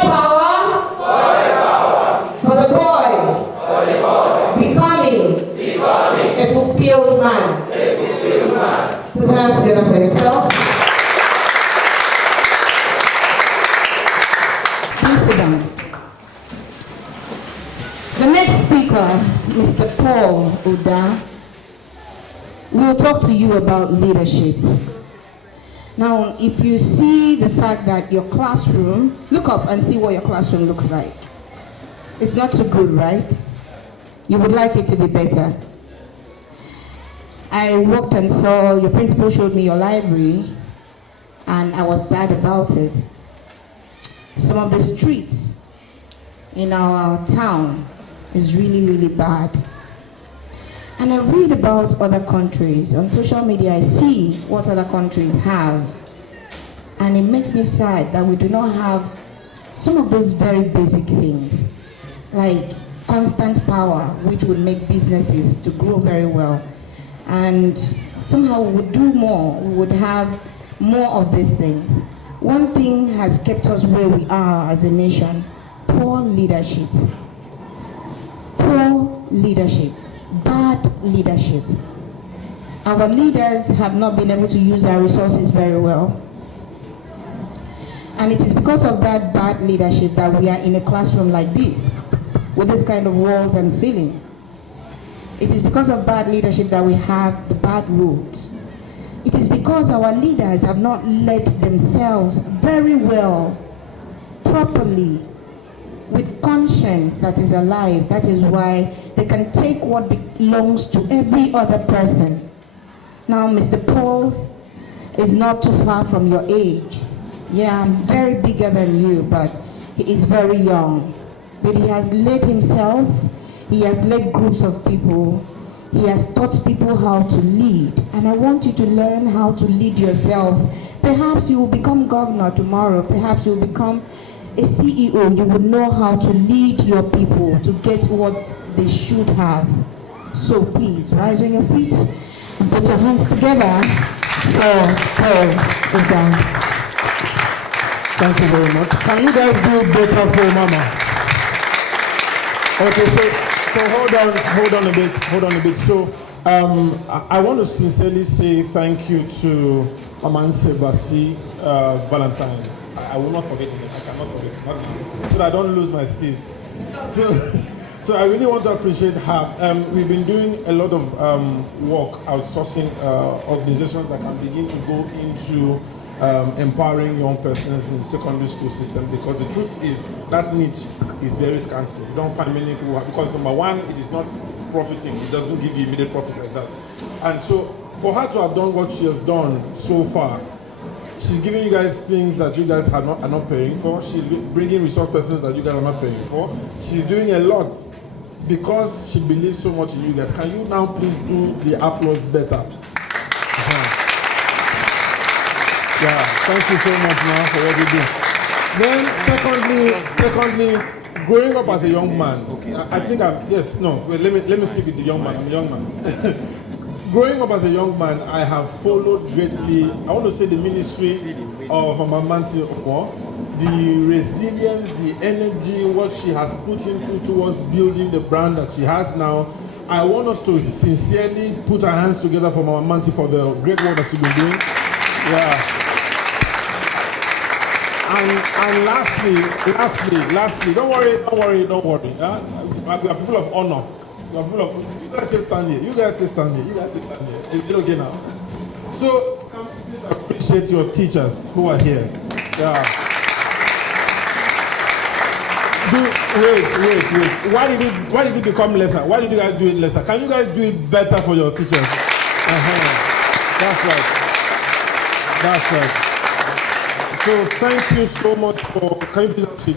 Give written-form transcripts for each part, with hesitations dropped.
power for the boy becoming a fulfilled man. Put your hands together for yourselves. Please sit down. The next speaker, Mr. Paul Udah, will talk to you about leadership. Now, if you see the fact that your classroom, look up and see what your classroom looks like. It's not too good, right? You would like it to be better. I walked and saw, your principal showed me your library, and I was sad about it. Some of the streets in our town is really, really bad. And I read about other countries. On social media, I see what other countries have. And it makes me sad that we do not have some of those very basic things, like constant power, which would make businesses to grow very well. And somehow we would do more, we would have more of these things. One thing has kept us where we are as a nation: poor leadership. Poor leadership. Bad leadership. Our leaders have not been able to use our resources very well. And it is because of that bad leadership that we are in a classroom like this, with this kind of walls and ceiling. It is because of bad leadership that we have the bad roads. It is because our leaders have not led themselves very well, properly, with conscience that is alive. That is why they can take what belongs to every other person. Now, Mr. Paul is not too far from your age. Yeah, I'm very bigger than you, but he is very young. But he has led himself, he has led groups of people, he has taught people how to lead. And I want you to learn how to lead yourself. Perhaps you will become governor tomorrow, perhaps you will become a CEO. You will know how to lead your people to get what they should have. So please, rise on your feet and put your hands together for Paul Udah. Thank you very much. Can you guys do better for Mama? Okay, so hold on a bit. So I want to sincerely say thank you to Mmanti Bassey Valentine. I will not forget it. I cannot forget it. So that I don't lose my steez. So I really want to appreciate her. We've been doing a lot of work outsourcing organizations that can begin to go into empowering young persons in secondary school system, because the truth is that niche is very scanty. You don't find many people, because number one, it is not profiting. It doesn't give you immediate profit like that. And so for her to have done what she has done so far, she's giving you guys things that you guys are not paying for. She's bringing resource persons that you guys are not paying for. She's doing a lot because she believes so much in you guys. Can you now please do the applause better? Yeah, thank you so much now for what you do. Then secondly, growing up as a young man, let me speak with the young man. I'm a young man. Growing up as a young man, I have followed greatly, I want to say, the ministry of Mmanti Umoh, the resilience, the energy, what she has put into towards building the brand that she has now. I want us to sincerely put our hands together for Mmanti for the great work that she's been doing. Yeah. And lastly, don't worry. Yeah? We are people of honor. You guys say stand here. It's okay now. So, can we please appreciate your teachers who are here? Yeah. Wait. Why did it become lesser? Why did you guys do it lesser? Can you guys do it better for your teachers? That's right. So thank you so much for, can you please sit?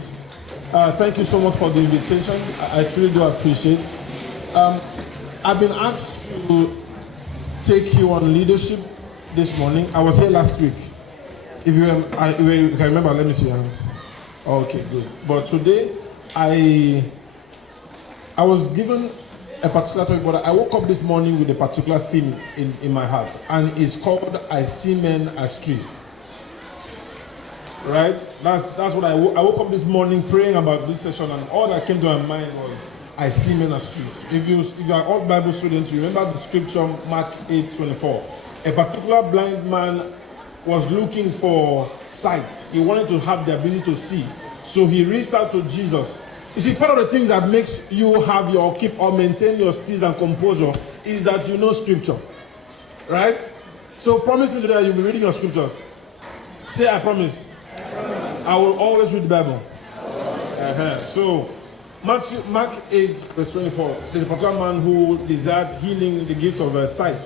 Thank you so much for the invitation. I truly do appreciate. I've been asked to take you on leadership this morning. I was here last week. If you can remember, let me see your hands. Okay, good. But today, I was given a particular topic, but I woke up this morning with a particular theme in my heart, and it's called "I See Men as Trees." Right? That's what I woke up this morning praying about this session, and all that came to my mind was, I see men as trees. If you are all Bible students, you remember the scripture, Mark 8:24. A particular blind man was looking for sight. He wanted to have the ability to see. So he reached out to Jesus. You see, part of the things that makes you have your keep or maintain your steeze and composure is that you know scripture. Right? So promise me today that you'll be reading your scriptures. Say, I promise. I will always read the Bible. So, Mark 8:24. There's a particular man who desired healing, the gift of sight.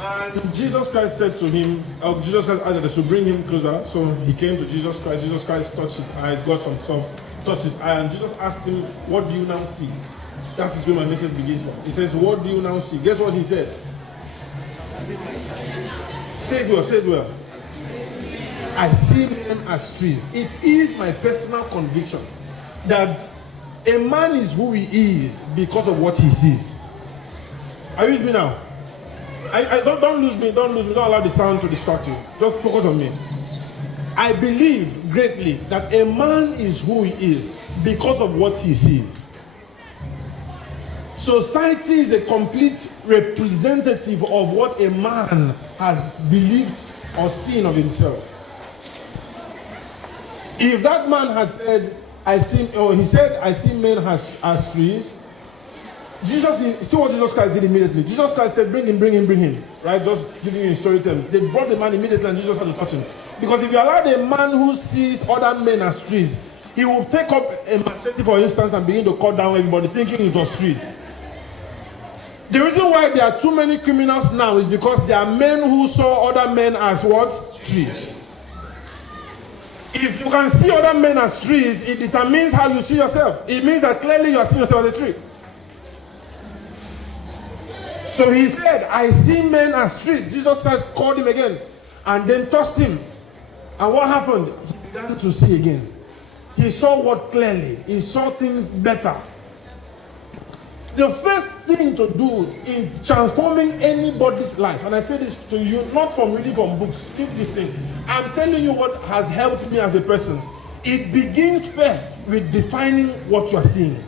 And Jesus Christ said to him, Jesus Christ asked that they should bring him closer. So he came to Jesus Christ. Jesus Christ touched his eyes, got some stuff, touched his eye, and Jesus asked him, what do you now see? That is where my message begins from. He says, what do you now see? Guess what he said? Say it well, say it well. I see men as trees. It is my personal conviction that a man is who he is because of what he sees. Are you with me now? Don't lose me, don't allow the sound to distract you. Just focus on me. I believe greatly that a man is who he is because of what he sees. Society is a complete representative of what a man has believed or seen of himself. If that man had said, I see men as trees, see what Jesus Christ did immediately. Jesus Christ said, bring him. Right? Just giving you in story terms. They brought the man immediately and Jesus had to touch him. Because if you allow a man who sees other men as trees, he will take up a machete, for instance, and begin to cut down everybody, thinking it was trees. The reason why there are too many criminals now is because there are men who saw other men as what? Trees. If you can see other men as trees, it determines how you see yourself. It means that clearly you are seeing yourself as a tree. So he said, I see men as trees. Jesus said, called him again and then touched him. And what happened? He began to see again. He saw what clearly. He saw things better. The first thing to do in transforming anybody's life, and I say this to you, not from reading from books, read this thing. I'm telling you what has helped me as a person. It begins first with defining what you are seeing.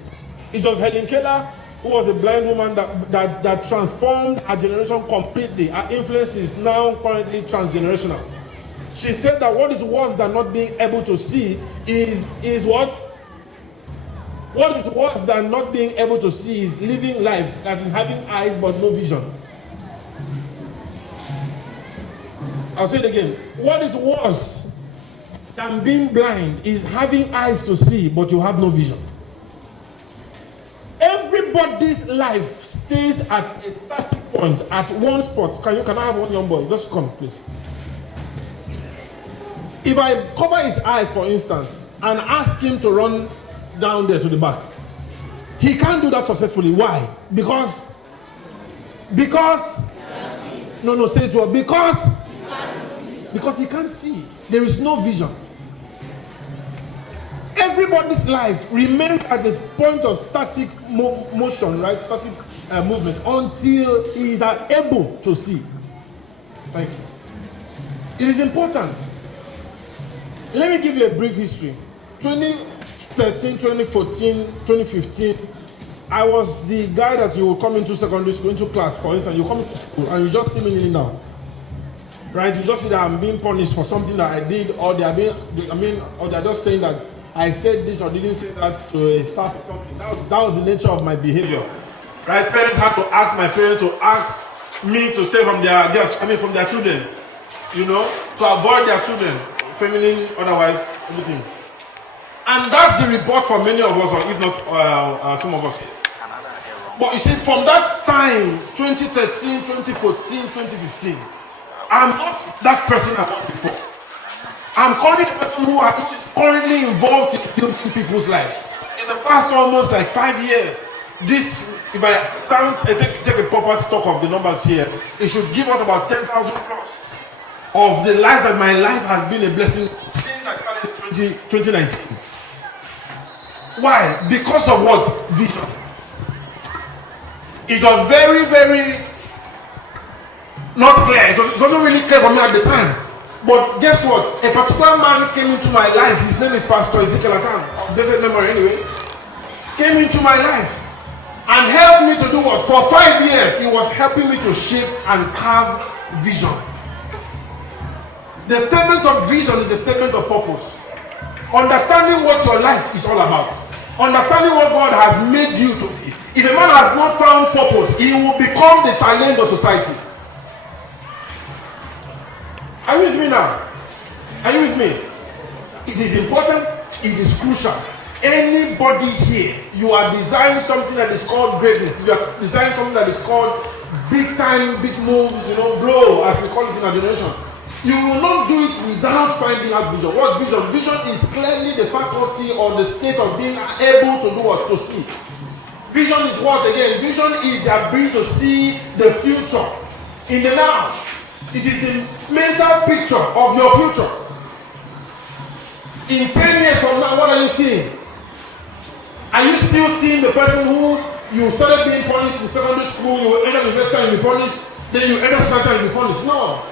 It was Helen Keller, who was a blind woman that transformed her generation completely. Her influence is now currently transgenerational. She said that what is worse than not being able to see is what? What is worse than not being able to see is living life that is having eyes but no vision. I'll say it again. What is worse than being blind is having eyes to see but you have no vision. Everybody's life stays at a static point, at one spot. Can I have one young boy? Just come, please. If I cover his eyes, for instance, and ask him to run down there to the back, he can't do that successfully. Why? Because no, say it well. Because he can't see. There is no vision. Everybody's life remains at the point of static motion, right? Static movement until he is able to see. Thank you. It is important. Let me give you a brief history. 2013, 2014, 2015, I was the guy that you will come into secondary school, into class, for instance, you come into school and you just see me kneeling down. Right? You just see that I'm being punished for something that I did, or or they're just saying that I said this or didn't say that to a staff or something. That was the nature of my behavior. Right? Parents had to ask my parents to ask me to stay from their children, to avoid their children, feminine, otherwise, everything. And that's the report for many of us, or if not some of us. But you see, from that time, 2013, 2014, 2015, I'm not that person I was before. I'm currently the person who is currently involved in building people's lives. In the past almost like 5 years, if I take a proper stock of the numbers here, it should give us about 10,000 plus of the life that my life has been a blessing since I started in 2019. Why? Because of what? Vision. It was very, very not clear. It wasn't really clear for me at the time. But guess what? A particular man came into my life. His name is Pastor Ezekiel Atan. Blessed memory, anyways. Came into my life and helped me to do what? For 5 years, he was helping me to shape and carve vision. The statement of vision is a statement of purpose. Understanding what your life is all about. Understanding what God has made you to be. If a man has not found purpose, he will become the challenge of society. Are you with me now? Are you with me? It is important, it is crucial. Anybody here, you are desiring something that is called greatness. You are desiring something that is called big time, big moves, blow, as we call it in our generation. You will not do it without finding out vision. What vision? Vision is clearly the faculty or the state of being able to do what? To see. Vision is what again? Vision is the ability to see the future in the now. It is the mental picture of your future. In 10 years from now, what are you seeing? Are you still seeing the person who you started being punished in secondary school, you end up university and be punished, then you end up society and be punished? No.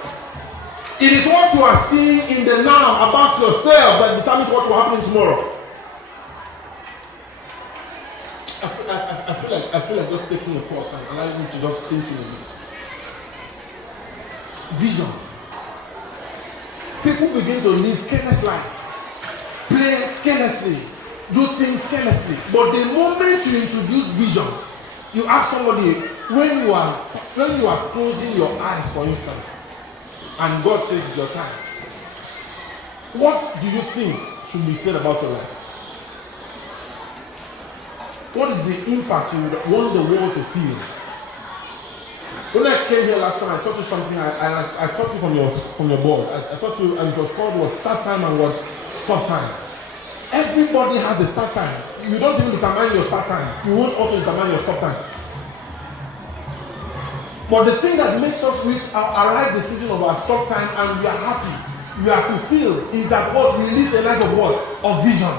It is what you are seeing in the now about yourself that determines what will happen tomorrow. I feel like just taking a pause and allowing you to just sink in this. Vision. People begin to live careless life, play carelessly, do things carelessly. But the moment you introduce vision, you ask somebody, when you are closing your eyes, for instance, and God says it's your time, what do you think should be said about your life? What is the impact you want the world to feel? When I came here last time, I taught you something. I taught you from your board. I taught you, and it was called what? Start time and what? Stop time. Everybody has a start time. You don't even determine your start time. You won't also determine your stop time. But the thing that makes us reach our right decision of our stop time and we are happy, we are fulfilled, is that what? We live a life of what? Of vision.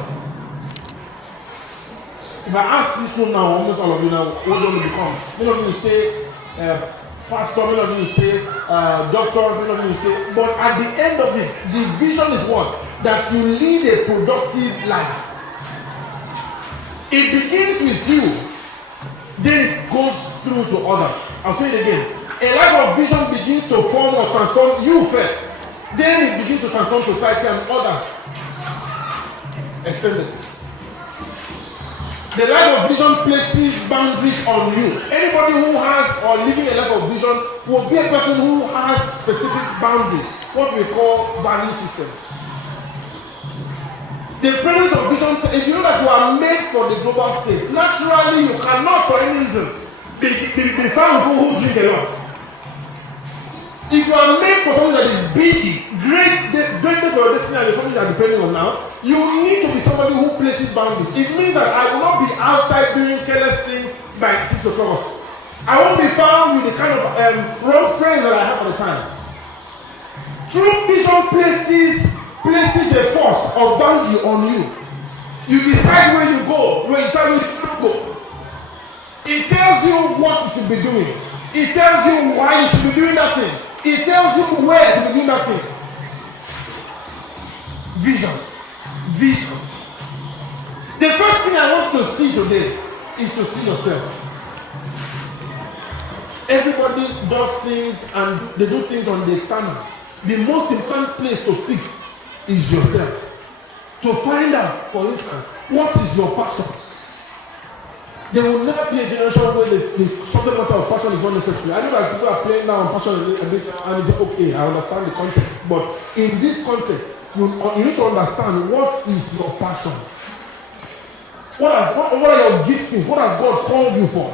If I ask this one now, almost all of you now, what do you become? Many of you will say pastor, many of you will say doctors, many of you will say, but at the end of it, the vision is what? That you lead a productive life. It begins with you, then it goes through to others. I'll say it again. A life of vision begins to form or transform you first. Then it begins to transform society and others. Extended. The life of vision places boundaries on you. Anybody who has or living a life of vision will be a person who has specific boundaries, what we call value systems. The presence of vision, if you know that you are made for the global stage, naturally you cannot for any reason be found people who drink a lot. If you are made for something that is big, greatness for your destiny and the something that you are depending on now, you need to be somebody who places boundaries. It means that I will not be outside doing careless things by 6 o'clock. I won't be found with the kind of wrong friends that I have all the time. True vision places a force or boundary on you. You decide where you go, where you decide where you should go. It tells you what you should be doing. It tells you why you should be doing that thing. It tells you where to be doing that thing. Vision. Vision. The first thing I want you to see today is to see yourself. Everybody does things and they do things on the external. The most important place to fix is yourself. To find out, for instance, what is your passion. There will never be a generation where the subject matter of passion is not necessary. I know that people are playing now on passion a bit and you say, okay, I understand the context. But in this context, you need to understand what is your passion. What are your giftings? What has God called you for?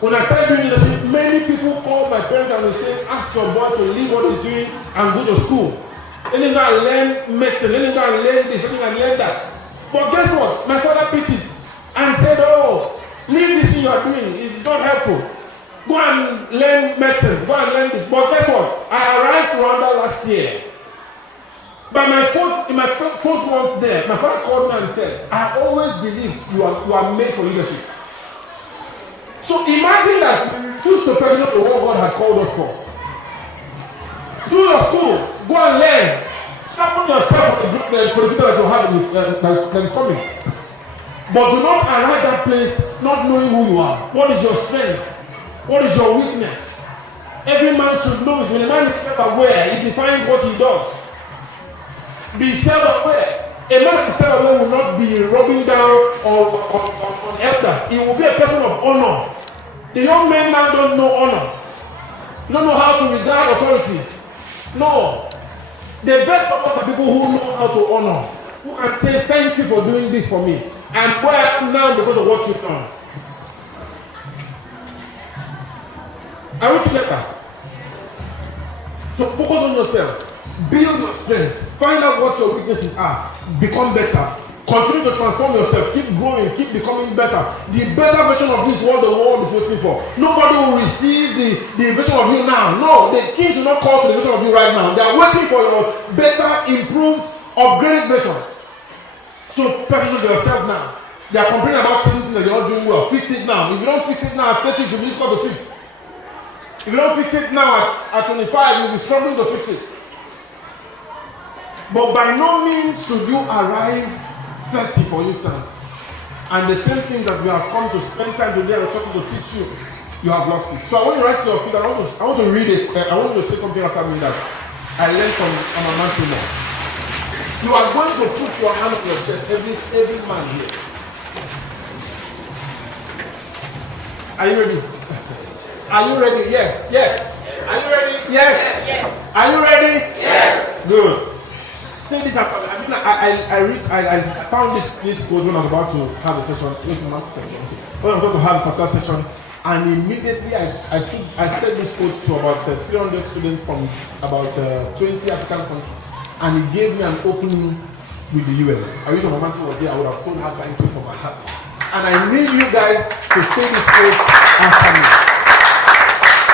When I started doing leadership, many people call my parents and they say, ask your boy to leave what he's doing and go to school. Let him go and learn medicine. Let him go and learn this. Let him go and learn that. But guess what? My father picked it and said, oh, leave this thing you are doing. It's not helpful. Go and learn medicine. Go and learn this. But guess what? I arrived to Rwanda last year. By in my fourth month there, my father called me and said, I always believed you are made for leadership. So imagine that you refuse to pursue the what God had called us for. Do your school, Go and learn. Sharpen yourself for the future that you have that is coming. But do not arrive at that place not knowing who you are. What is your strength? What is your weakness? Every man should know it. When a man is self-aware, he defines what he does. Be self-aware. A man that is self-aware will not be rubbing down on elders. He will be a person of honor. The young men now don't know honor. Don't know how to regard authorities. No. The best of us are people who know how to honor. Who can say thank you for doing this for me. And where I am now because of what you've done. Are we together? So focus on yourself. Build your strength. Find out what your weaknesses are. Become better. Continue to transform yourself. Keep growing. Keep becoming better. The better version of this world the world is waiting for. Nobody will receive the version of you now. No, the kings will not call to the version of you right now. They are waiting for your better, improved, upgraded version. So perfect yourself now. They are complaining about something that you're not doing well. Fix it now. If you don't fix it now at 30, you'll be difficult to fix. If you don't fix it now at 25, you'll be struggling to fix it. But by no means should you arrive 30, for instance, and the same things that we have come to spend time today and trying to teach you, you have lost it. So I want you to rise to your feet. I want to read it. I want you to say something after me that I learned from Mmanti Umoh. You are going to put your hand on your chest, every man here. Are you ready? Are you ready? Yes. Yes. Are you ready? Yes. Yes. Are you ready? Yes. Good. Say this after me. I found this quote when I was about to have a session. When I was about to have a podcast session, and immediately I said this quote to about 300 students from about 20 African countries, and it gave me an opening with the UN. I wish Mmanti was here. I would have told her thank you from my heart. And I need you guys to say this quote after me.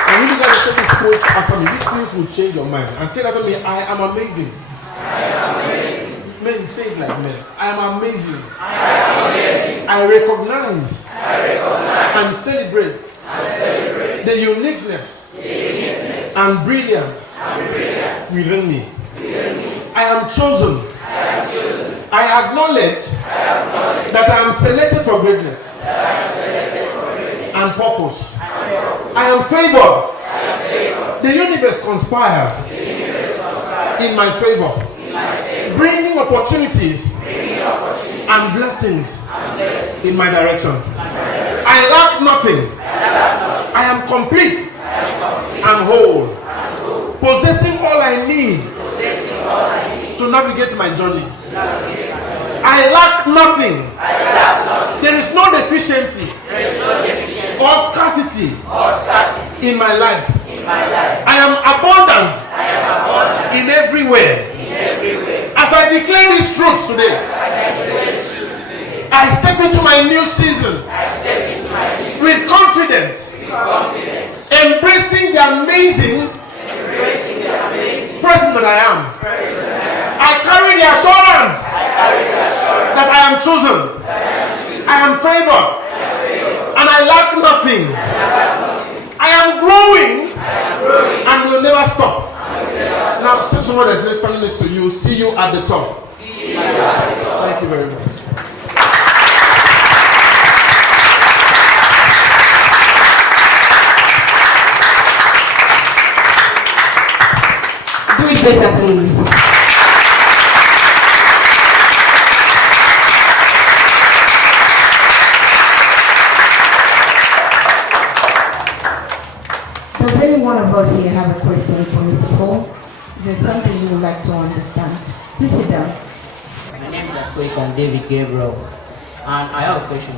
I need you guys to say this quote after me. This quote will change your mind. And say that to me. I am amazing. I am amazing. Men say it like men. I am amazing. I am amazing. I recognize and celebrate the uniqueness and brilliance within me. I am chosen. I acknowledge that I am selected for greatness and purpose. I am favored. The universe conspires in my favor, bringing opportunities and blessings in my direction. I lack nothing. I am complete and whole, possessing all I need to navigate my journey. I lack nothing. There is no deficiency or scarcity in my life. I am abundant in every way. As I declare these truths today, I step into my new season with confidence, embracing the amazing person that I am. I carry the assurance that I am chosen. I am favored. And I lack nothing. I am growing and will never stop. Now, see someone that's standing next to you. See you at the top. Thank you very much. Do it better, please. Does any one of us here have a question for Mr. Paul? Is there something you would like to understand? Please sit down. My name is David Gabriel, and I have a question.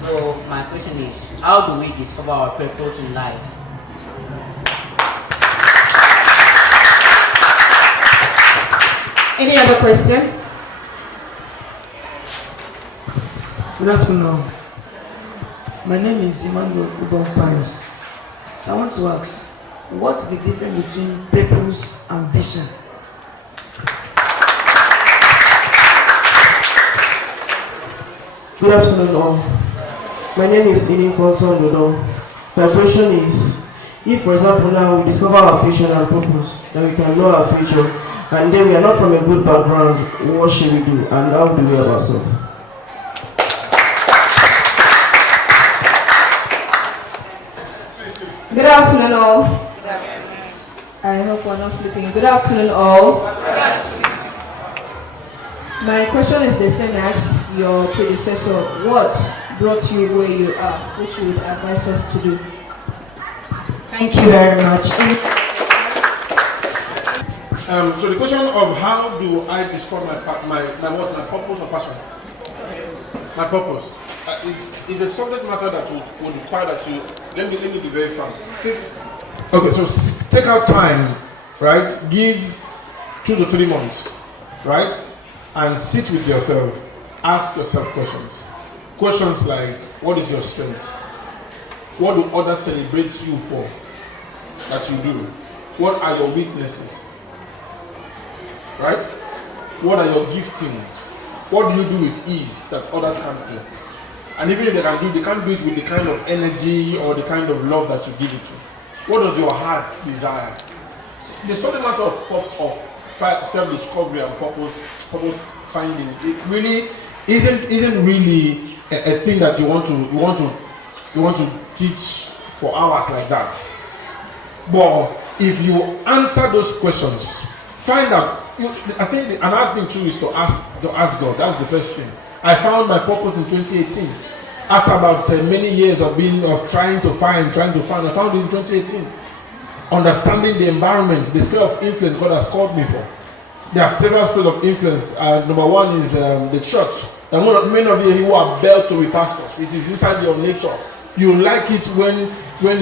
So my question is, how do we discover our purpose in life? Any other question? Good afternoon. My name is Udah. So I want to ask, what's the difference between purpose and vision? Good afternoon all. My name is Udah. My question is If, for example, now we discover our future and purpose, then we can know our future, and then we are not from a good background, what should we do, and how do we help ourselves? Good afternoon, all. I hope we're not sleeping. Good afternoon, all. My question is the same as your predecessor. What brought you where you are? Which you would advise us to do? Thank you very much. So the question of how do I discover my purpose or passion? My purpose. It's a subject matter that would require that you, let me be very frank. Take out time, right? Give 2 to 3 months, right? And sit with yourself. Ask yourself questions. Questions like, what is your strength? What do others celebrate you for that you do? What are your weaknesses? Right? What are your giftings? What do you do with ease that others can't do? And even if they can't do it with the kind of energy or the kind of love that you give it to. What does your heart desire? The subject matter of self-discovery and purpose finding, it really isn't really a thing that you want to teach for hours like that. But if you answer those questions, find out. I think another thing too is to ask God. That's the first thing. I found my purpose in 2018. After about many years of trying to find, I found it in 2018. Understanding the environment, the sphere of influence God has called me for. There are several spheres of influence. Number one is the church. And many of you who are built to be pastors, it is inside your nature. You like it when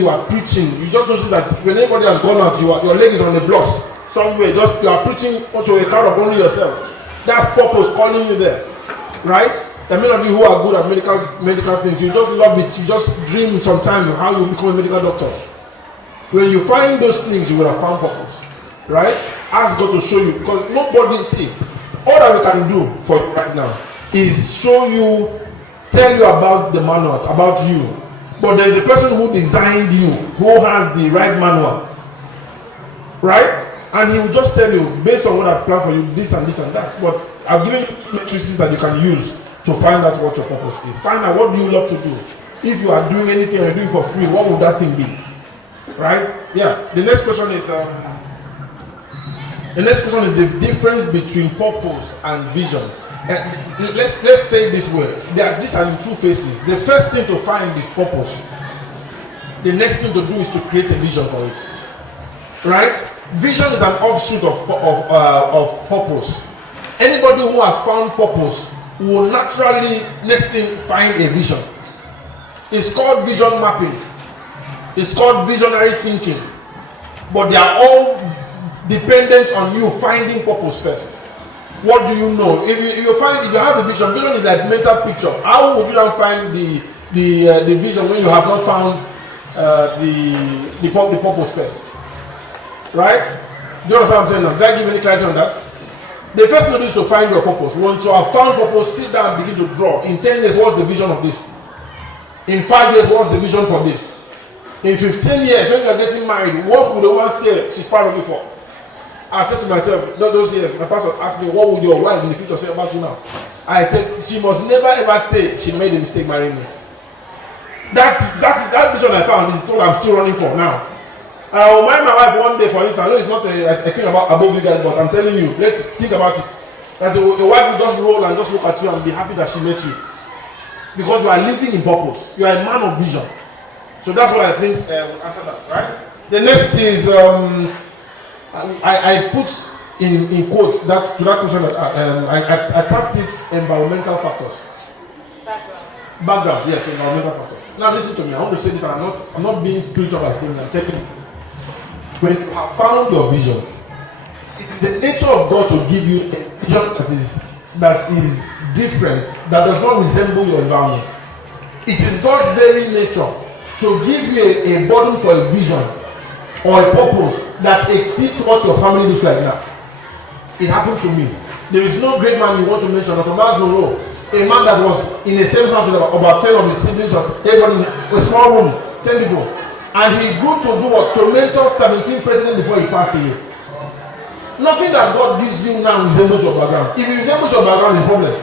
you are preaching. You just notice that when anybody has gone out, your leg is on the blocks somewhere. Just you are preaching to a crowd of only yourself. That's purpose calling you there, right? There are many of you who are good at medical things. You just love it. You just dream sometimes of how you become a medical doctor. When you find those things, you will have found purpose, right? Ask God to show you, because nobody see. All that we can do for you right now is tell you about the manual, about you. But there is a person who designed you, who has the right manual, right? And he will just tell you, based on what I plan for you, this and this and that. But I've given you matrices that you can use to find out what your purpose is. Find out what do you love to do. If you are doing anything you're doing for free, what would that thing be? Right? Yeah. The next question is the difference between purpose and vision. Let's say it this way. These are the two phases. The first thing to find is purpose. The next thing to do is to create a vision for it. Right? Vision is an offshoot of purpose. Anybody who has found purpose will naturally next thing find a vision. It's called vision mapping. It's called visionary thinking. But they are all dependent on you finding purpose first. What do you know? If you have a vision is like mental picture. How would you then find the vision when you have not found the purpose first? Right? Do you understand what I'm saying now? Did I give any clarity on that? The first thing is to find your purpose. Once you have found purpose, sit down and begin to draw. In 10 years, what's the vision of this? In 5 years, what's the vision for this? In 15 years, when you are getting married, what would the one say she's proud of you for? I said to myself, not those years, my pastor asked me, what would your wife in the future say about you now? I said, she must never ever say she made a mistake marrying me. That vision I found is what I'm still running for now. I will marry my wife one day, for instance. I know it's not a thing above you guys, but I'm telling you, let's think about it. That your wife will just roll and just look at you and be happy that she met you. Because you are living in purpose. You are a man of vision. So that's what I think will answer that, right? The next is, I put in quotes to that question that I tagged it environmental factors. Background, yes, environmental factors. Now listen to me. I want to say this, and I'm not being spiritual by saying I'm taking it. When you have found your vision, it is the nature of God to give you a vision that is different, that does not resemble your environment. It is God's very nature to give you a burden for a vision or a purpose that exceeds what your family looks like now. It happened to me. There is no great man you want to mention, not Thomas Monroe, a man that was in the same house with about 10 of his siblings, everybody in a small room, 10 people. And he grew to do what? To mentor 17 presidents before he passed away. Nothing that God gives you now resembles your background. If it resembles your background, it's a problem.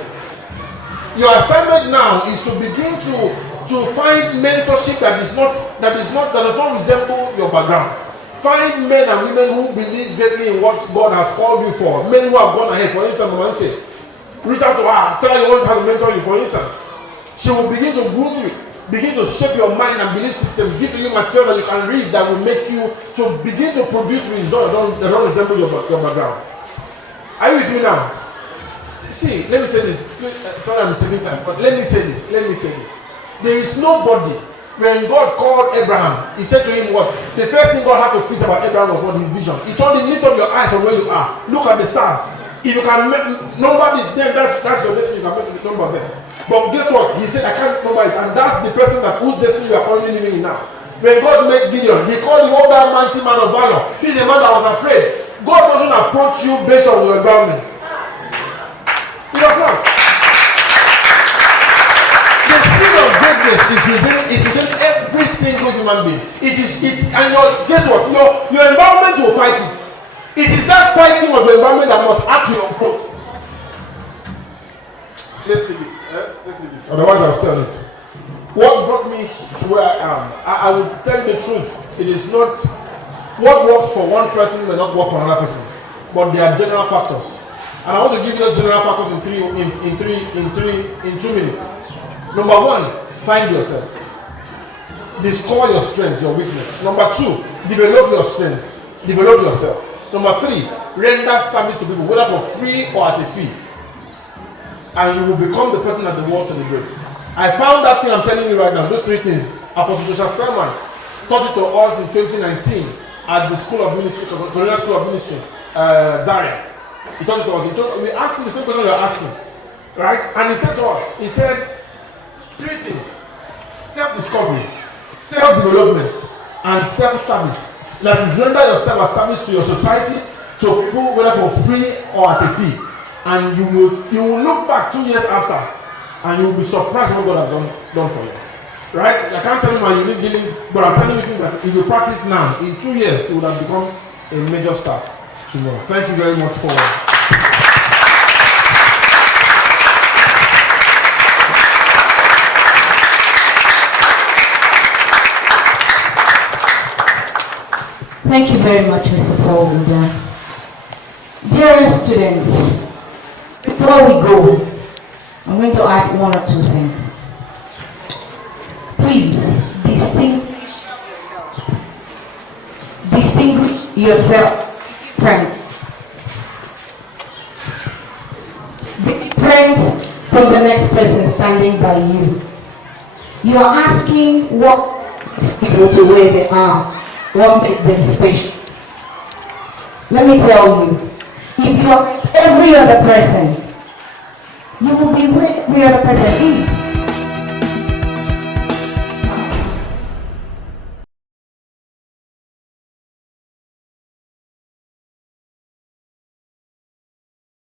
Your assignment now is to begin to find mentorship that does not resemble your background. Find men and women who believe greatly in what God has called you for. Men who have gone ahead. For instance, Mmanti, reach out to her, tell her you want her to mentor you. For instance, she will begin to groom you, begin to shape your mind and belief systems, give to you material that you can read that will make you to begin to produce results that don't resemble your background. Are you with me now? See, let me say this. Sorry, I'm taking time, but let me say this. There is nobody. When God called Abraham, he said to him what? The first thing God had to fix about Abraham was what? His vision. He told him, lift up your eyes from where you are. Look at the stars. If you can make number it, then that's your destiny. You can make the number there. But guess what? He said, I can't number it. And that's the person that whose destiny we are currently living in now. When God met Gideon, he called him that mighty man of valor. He's a man that was afraid. God doesn't approach you based on your environment. He does not. The seed of greatness is within every single human being. Guess what? Your environment will fight it. It is that fighting of the environment that must add to your growth. Let's leave it. Otherwise, I'll stay on it. What brought me to where I am? I will tell you the truth. It is not what works for one person may not work for another person, but they are general factors. And I want to give you those general factors in 2 minutes. Number one, find yourself. Discover your strength, your weakness. Number two, develop your strengths. Develop yourself. Number three, render service to people, whether for free or at a fee. And you will become the person that the world celebrates. I found that thing I'm telling you right now, those three things. Apostle Joshua Selman taught it to us in 2019 at the School of Ministry, Colonial School of Ministry, Zaria. He taught it to us. We asked him the same question you're asking. Right? And he said to us, he said, three things: self-discovery, self-development, and self-service. That is, render yourself a service to your society, to people, whether for free or at a fee. And you will look back 2 years after, and you will be surprised what God has done for you. Right? I can't tell you my unique dealings, but I'm telling you things that if you practice now, in 2 years, you would have become a major star tomorrow. Thank you very much for Thank you very much, Mr. Paul Udah. Dear students, before we go, I'm going to add one or two things. Please distinguish yourself, friends. Be friends from the next person standing by you. You are asking what makes people to where they are, what makes them special. Let me tell you, if you are every other person, you will be where every other person is.